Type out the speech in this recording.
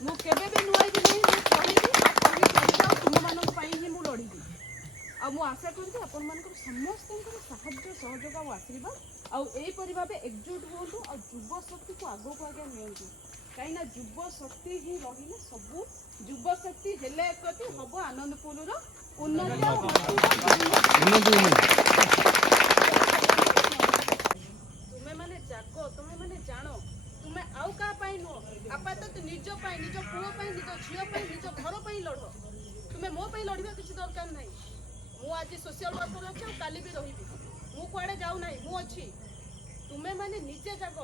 ମୁଁ କେବେ ବି ନୁଆଇବି ନାହିଁ। ମୁଁ କହିବି ଆଉ ତୁମମାନଙ୍କ ପାଇଁ ହିଁ ମୁଁ ଲଢ଼ିବି। ଆଉ ମୁଁ ଆଶା କରୁଛି ଆପଣମାନଙ୍କର ସମସ୍ତଙ୍କର ସାହାଯ୍ୟ ସହଯୋଗ ଆଉ ଆଶୀର୍ବାଦ ଆଉ ଏହିପରି ଭାବେ ଏକଜୁଟ ହୁଅନ୍ତୁ ଆଉ ଯୁବ ଶକ୍ତିକୁ ଆଗକୁ ଆଜ୍ଞା ନିଅନ୍ତୁ। କାହିଁକିନା ଯୁବ ଶକ୍ତି ହିଁ ରହିଲେ ସବୁ ଯୁବ ଶକ୍ତି ହେଲେ ଏକତି ହବ ଆନନ୍ଦପୁରର ଉନ୍ନତି ଆଉ ତୁମେ ମାନେ ଜାଗ, ତୁମେ ମାନେ ଜାଣ ତୁମେ ଆଉ କାହା ପାଇଁ ନୁହଁ, ଆପାତତଃ ନିଜ ପାଇଁ, ନିଜ ପୁଅ ପାଇଁ, ନିଜ ଝିଅ ପାଇଁ, ନିଜ ଘର ପାଇଁ ଲଢ଼। ତୁମେ ମୋ ପାଇଁ ଲଢ଼ିବା କିଛି ଦରକାର ନାହିଁ। ମୁଁ ଆଜି ସୋସିଆଲ ୱାର୍କର ଅଛି ଆଉ କାଲି ବି ରହିବି। ମୁଁ କୁଆଡ଼େ ଯାଉନାହିଁ, ମୁଁ ଅଛି। ତୁମେ ମାନେ ନିଜେ ଜାଗ।